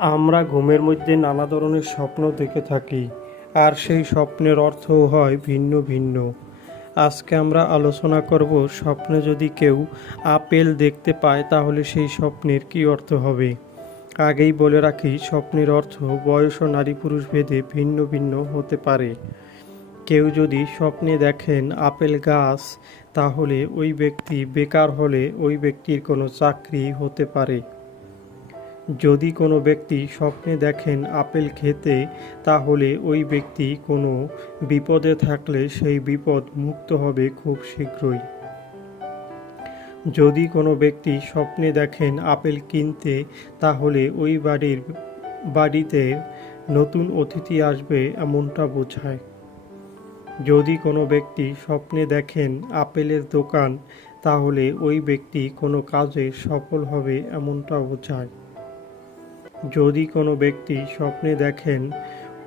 আমরা ঘুমের মধ্যে নানা ধরনের স্বপ্ন দেখে থাকি, আর সেই স্বপ্নের অর্থও হয় ভিন্ন ভিন্ন। আজকে আমরা আলোচনা করব স্বপ্নে যদি কেউ আপেল দেখতে পায়, তাহলে সেই স্বপ্নের কী অর্থ হবে? আগেই বলে রাখি, স্বপ্নের অর্থ বয়স ও নারী পুরুষ ভেদে ভিন্ন ভিন্ন হতে পারে। কেউ যদি স্বপ্নে দেখেন আপেল গাছ, তাহলে ওই ব্যক্তি বেকার হলে ওই ব্যক্তির কোনো চাকরি হতে পারে। যদি কোনো ব্যক্তি স্বপ্নে দেখেন আপেল খেতে, তাহলে ওই ব্যক্তি কোনো বিপদে থাকলে সেই বিপদ মুক্ত হবে খুব শীঘ্রই। যদি কোনো ব্যক্তি স্বপ্নে দেখেন আপেল কিনতে, তাহলে ওই বাড়ির বাড়িতে নতুন অতিথি আসবে এমনটা বোঝায়। যদি কোনো ব্যক্তি স্বপ্নে দেখেন আপেলের দোকান, তাহলে ওই ব্যক্তি কোনো কাজে সফল হবে এমনটা বোঝায়। যদি কোনো ব্যক্তি স্বপ্নে দেখেন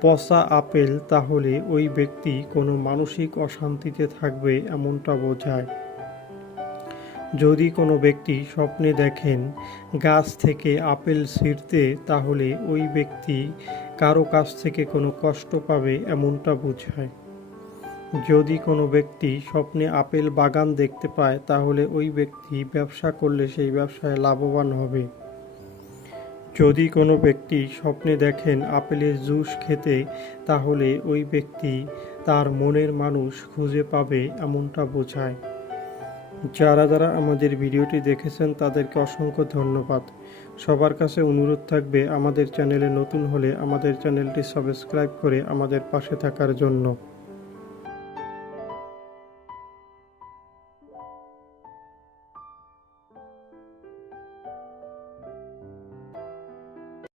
পচা আপেল, তাহলে ওই ব্যক্তি কোনো মানসিক অশান্তিতে থাকবে এমনটা বোঝায়। যদি কোনো ব্যক্তি স্বপ্নে দেখেন গাছ থেকে আপেল ছিঁড়তে, তাহলে ওই ব্যক্তি কারও কাছ থেকে কোনো কষ্ট পাবে এমনটা বোঝায়। যদি কোনো ব্যক্তি স্বপ্নে আপেল বাগান দেখতে পায়, তাহলে ওই ব্যক্তি ব্যবসা করলে সেই ব্যবসায় লাভবান হবে। যদি কোনো ব্যক্তি স্বপ্নে দেখেন আপেলের জুস খেতে, তাহলে ওই ব্যক্তি তার মনের মানুষ খুঁজে পাবে এমনটা বোঝায়। যারা যারা আমাদের ভিডিওটি দেখেছেন, তাদেরকে অসংখ্য ধন্যবাদ। সবার কাছে অনুরোধ থাকবে আমাদের চ্যানেলে নতুন হলে আমাদের চ্যানেলটি সাবস্ক্রাইব করে আমাদের পাশে থাকার জন্য।